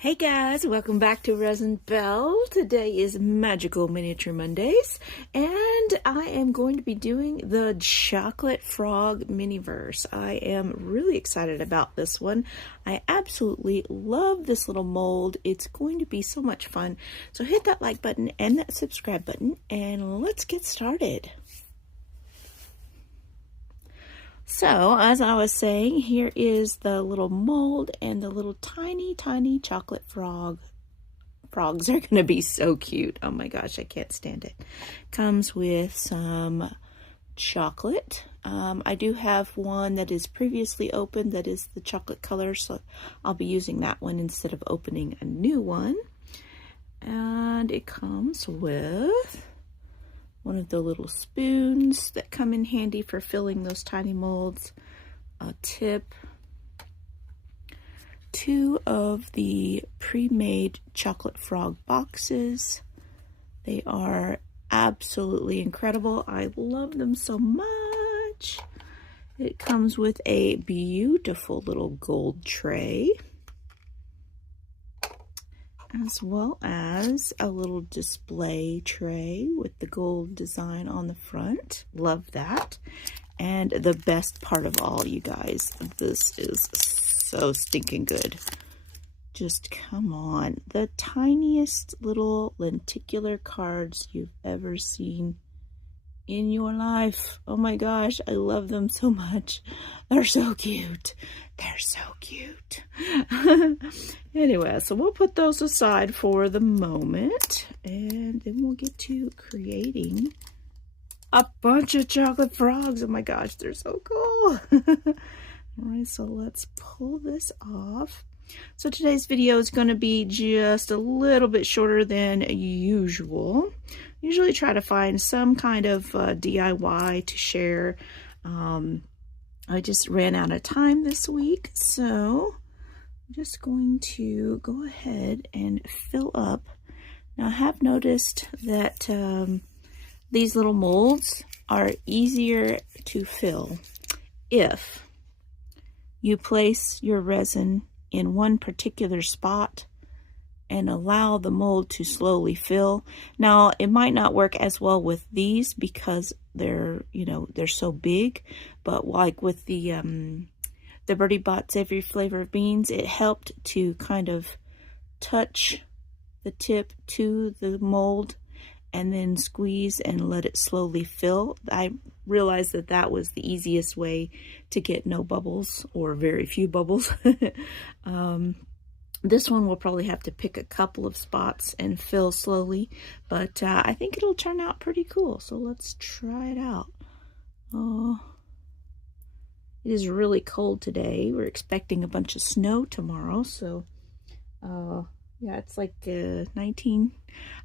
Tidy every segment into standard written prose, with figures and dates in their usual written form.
Hey guys, welcome back to Resin Bell. Today is Magical Miniature Mondays, and I am going to be doing the Chocolate Frog Miniverse. I am really excited about this one. I absolutely love this little mold. It's going to be so much fun. So hit that like button and that subscribe button, and let's get started. So, as I was saying, here is the little mold and the little tiny chocolate frog. Frogs are going to be so cute. Oh my gosh, I can't stand it. Comes with some chocolate. I do have one that is previously opened that is the chocolate color, so I'll be using that one instead of opening a new one. And it comes with one of the little spoons that come in handy for filling those tiny molds, a tip, two of the pre-made chocolate frog boxes. They are absolutely incredible. I love them so much. It comes with a beautiful little gold tray, as well as a little display tray with the gold design on the front. Love that. And the best part of all, you guys, this is so stinking good. Just come on. The tiniest little lenticular cards you've ever seen in your life. Oh my gosh, I love them so much. They're so cute. They're so cute. Anyway, so we'll put those aside for the moment, and then we'll get to creating a bunch of chocolate frogs. Oh my gosh, they're so cool. All right, so let's pull this off. So today's video is going to be just a little bit shorter than usual. Usually try to find some kind of DIY to share. I just ran out of time this week, so I'm just going to go ahead and fill up. Now I have noticed that these little molds are easier to fill if you place your resin in one particular spot and allow the mold to slowly fill. Now, it might not work as well with these because they're, they're so big, but like with the Birdie Bots Every Flavor of Beans, it helped to kind of touch the tip to the mold and then squeeze and let it slowly fill. I realized that that was the easiest way to get no bubbles or very few bubbles. This one will probably have to pick a couple of spots and fill slowly, but I think it'll turn out pretty cool. So let's try it out. Oh, it is really cold today. We're expecting a bunch of snow tomorrow, so yeah, it's like 19.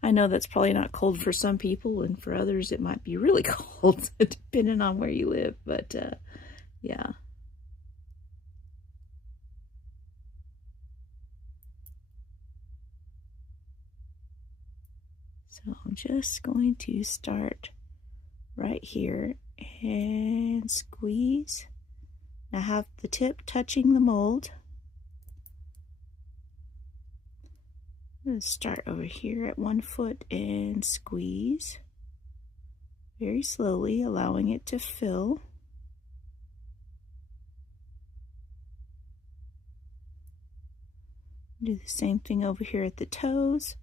I know that's probably not cold for some people, and for others it might be really cold, depending on where you live, but yeah. So I'm just going to start right here and squeeze. Now have the tip touching the mold. I'm going to start over here at 1 foot and squeeze very slowly, allowing it to fill. Do the same thing over here at the toes.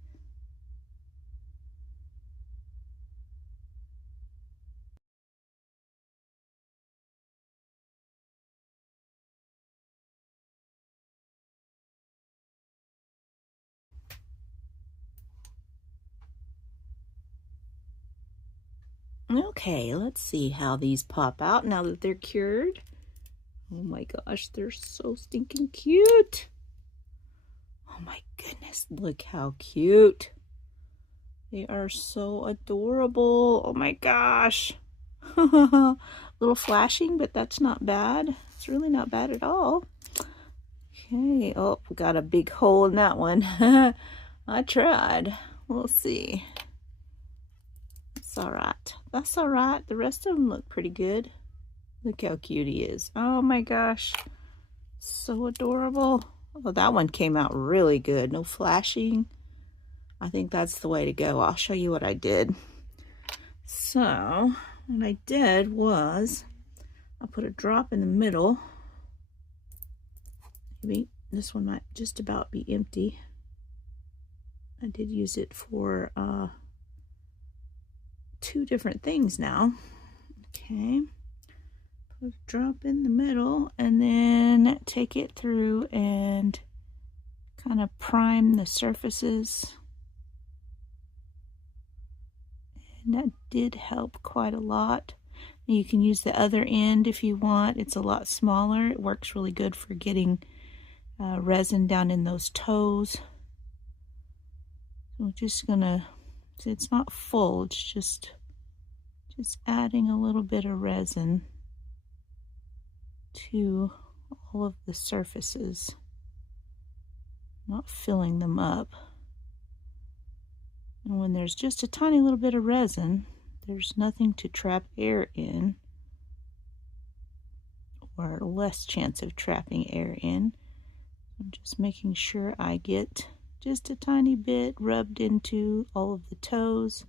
Okay, let's see how these pop out now that they're cured. Oh my gosh, they're so stinking cute. Oh my goodness, look how cute. They are so adorable. Oh my gosh. A little flashing, but that's not bad. It's really not bad at all. Okay, oh, we got a big hole in that one. I tried. We'll see. It's all right. That's all right. The rest of them look pretty good. Look how cute he is. Oh my gosh. So adorable. Oh, that one came out really good. No flashing. I think that's the way to go. I'll show you what I did. So what I did was I put a drop in the middle. Maybe this one might just about be empty. I did use it for 2 different things now. Okay, put a drop in the middle and then take it through and kind of prime the surfaces. And that did help quite a lot. You can use the other end if you want. It's a lot smaller. It works really good for getting resin down in those toes. So we're just gonna, it's not full, it's just adding a little bit of resin to all of the surfaces, not filling them up. And when there's just a tiny little bit of resin, there's nothing to trap air in, or less chance of trapping air in. I'm just making sure I get just a tiny bit rubbed into all of the toes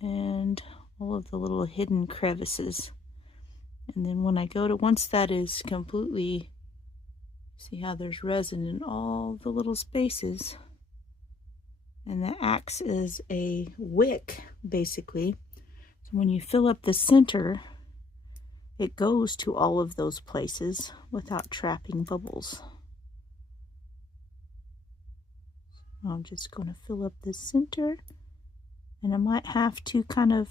and all of the little hidden crevices. And then when I go to, once that is completely, see how there's resin in all the little spaces, and that acts as a wick basically. So when you fill up the center, it goes to all of those places without trapping bubbles. I'm just going to fill up the center, and I might have to kind of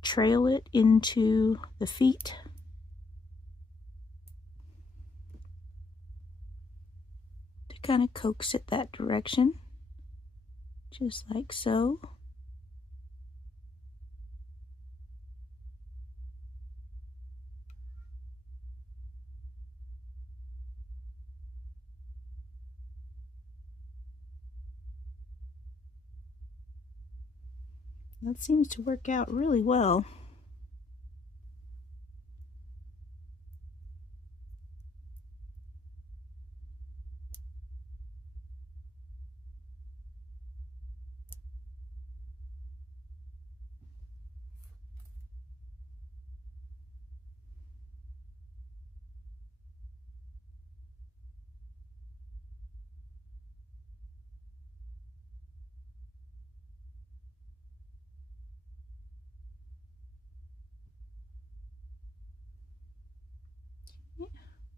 trail it into the feet. To kind of coax it that direction, just like so. That seems to work out really well.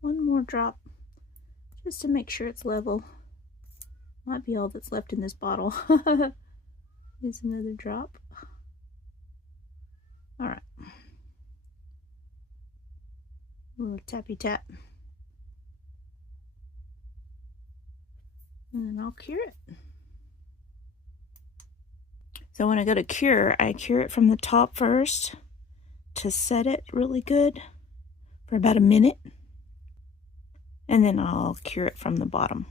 One more drop, just to make sure it's level. Might be all that's left in this bottle. Here's another drop. All right. A little tappy tap. And then I'll cure it. So when I go to cure, I cure it from the top first to set it really good for about a minute. And then I'll cure it from the bottom.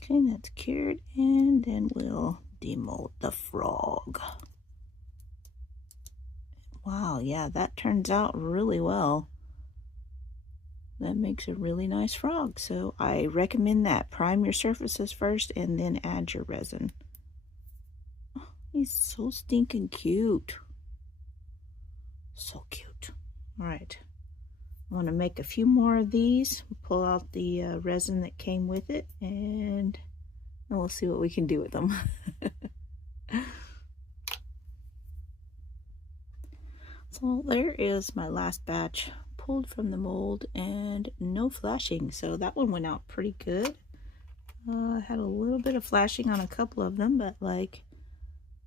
Okay, that's cured, and then we'll demold the frog. Wow, yeah, that turns out really well. That makes a really nice frog, so I recommend that. Prime your surfaces first and then add your resin. Oh, he's so stinking cute. So cute. All right, I'm going to make a few more of these. Pull out the resin that came with it, and we'll see what we can do with them. So there is my last batch pulled from the mold, and no flashing, so that one went out pretty good. I had a little bit of flashing on a couple of them, but like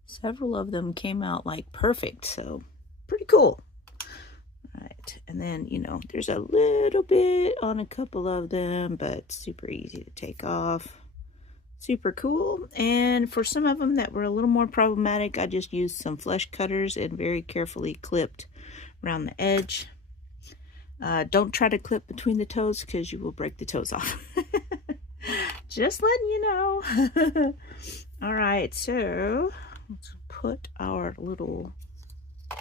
several of them came out like perfect, so pretty cool. All right, and then, you know, there's a little bit on a couple of them, but super easy to take off. Super cool. And for some of them that were a little more problematic, I just used some flesh cutters and very carefully clipped around the edge. Don't try to clip between the toes because you will break the toes off. Just letting you know. All right, so let's put our little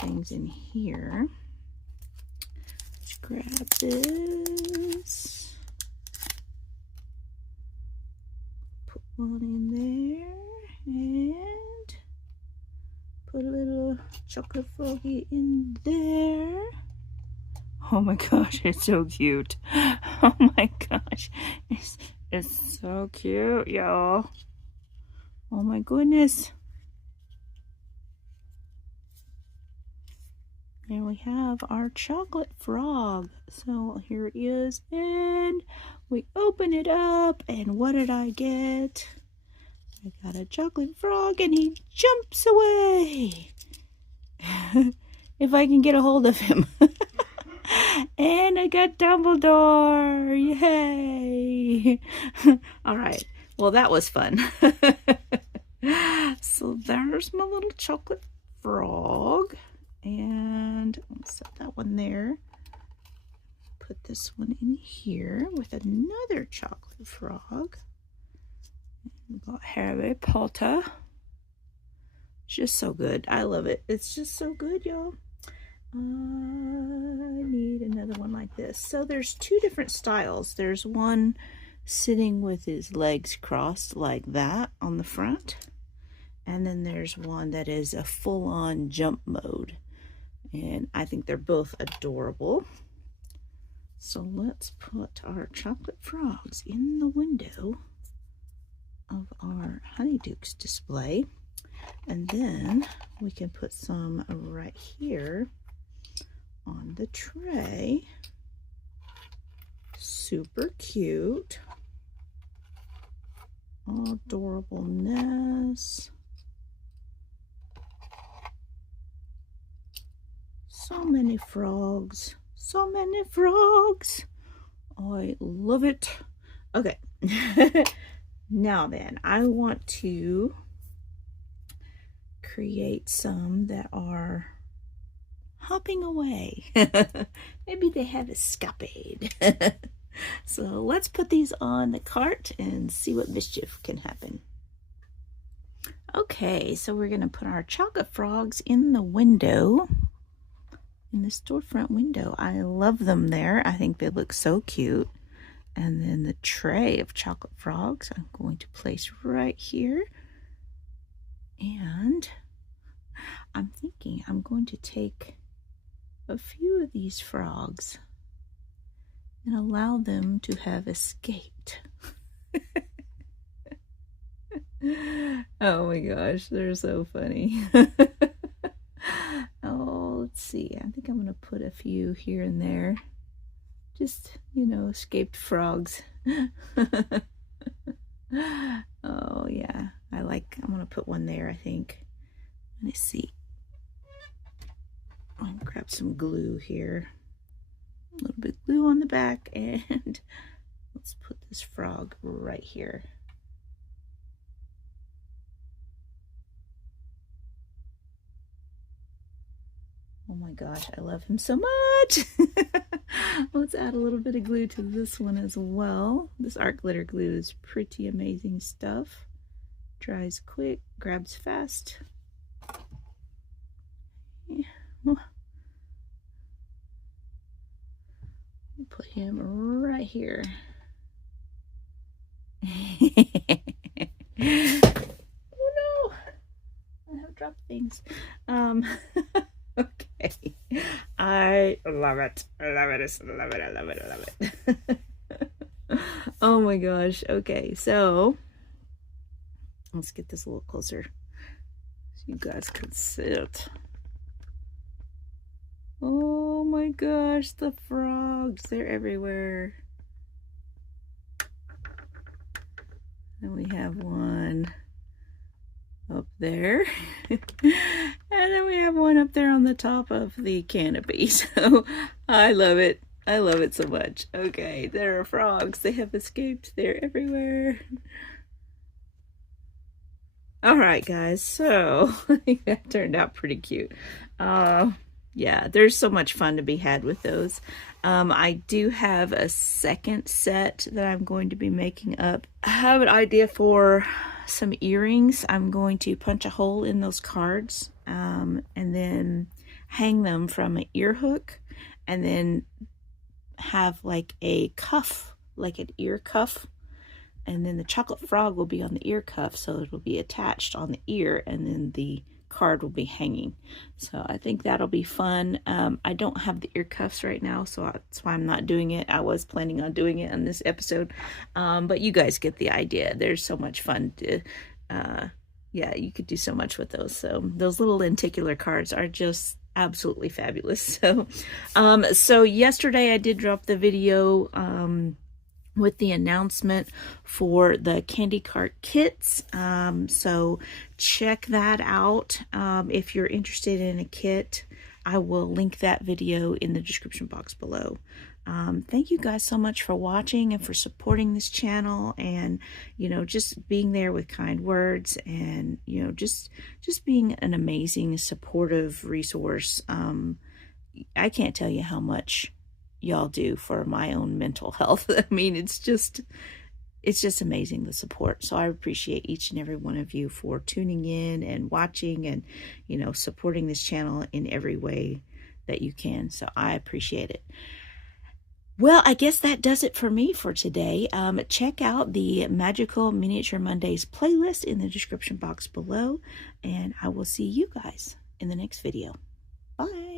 things in here. Let's grab this. Put one in there and put a little chocolate froggy in there. Oh my gosh, it's so cute. Oh my gosh, it's so cute, y'all. Oh my goodness. There we have our chocolate frog. So here it is, and we open it up, and what did I get? I got a chocolate frog, and he jumps away. If I can get a hold of him. And I got Dumbledore. Yay. All right. Well, that was fun. So there's my little chocolate frog. And I'll set that one there. Put this one in here with another chocolate frog. We've got Harry Potter. It's just so good. I love it. It's just so good, y'all. I need another one like this. So there's two different styles. There's one sitting with his legs crossed like that on the front. And then there's one that is a full-on jump mode. And I think they're both adorable. So let's put our chocolate frogs in the window of our Honeydukes display. And then we can put some right here on the tray. Super cute. Adorableness. So many frogs. So many frogs. I love it. Okay. Now then, I want to create some that are hopping away. Maybe they have escapade. So let's put these on the cart and see what mischief can happen. Okay, so we're going to put our chocolate frogs in the window, in the storefront window. I love them there. I think they look so cute. And then the tray of chocolate frogs I'm going to place right here. And I'm thinking I'm going to take a few of these frogs and allow them to have escaped. Oh my gosh, they're so funny. Oh, let's see. I think I'm going to put a few here and there. Just, you know, escaped frogs. Oh yeah, I'm going to put one there, I think. Let me see. I'll grab some glue here. A little bit of glue on the back, and let's put this frog right here. Oh my gosh, I love him so much. Let's add a little bit of glue to this one as well. This art glitter glue is pretty amazing stuff. Dries quick, grabs fast. Yeah. Put him right here. Oh no! I have dropped things. Okay. I love it. I love it. I love it. I love it. I love it. Oh my gosh. Okay, so let's get this a little closer so you guys can see it. Oh my gosh, the frogs, they're everywhere. And we have one up there. And then we have one up there on the top of the canopy. So I love it. I love it so much. Okay, there are frogs. They have escaped. They're everywhere. All right, guys. So I think that turned out pretty cute. Yeah, there's so much fun to be had with those. I do have a second set that I'm going to be making up. I have an idea for some earrings. I'm going to punch a hole in those cards and then hang them from an ear hook, and then have like a cuff, like an ear cuff, and then the chocolate frog will be on the ear cuff, so it'll be attached on the ear, and then the card will be hanging. So I think that'll be fun. I don't have the ear cuffs right now, so that's why I'm not doing it. I was planning on doing it on this episode, but you guys get the idea. There's so much fun to yeah, you could do so much with those. So those little lenticular cards are just absolutely fabulous. So so yesterday I did drop the video with the announcement for the candy cart kits. So check that out. If you're interested in a kit, I will link that video in the description box below. Thank you guys so much for watching and for supporting this channel, and you know, just being there with kind words, and you know, just being an amazing supportive resource. I can't tell you how much y'all do for my own mental health. I mean, it's just amazing, the support. So I appreciate each and every one of you for tuning in and watching, and you know, supporting this channel in every way that you can. So I appreciate it. Well, I guess that does it for me for today. Check out the Magical Miniature Mondays playlist in the description box below, and I will see you guys in the next video. Bye.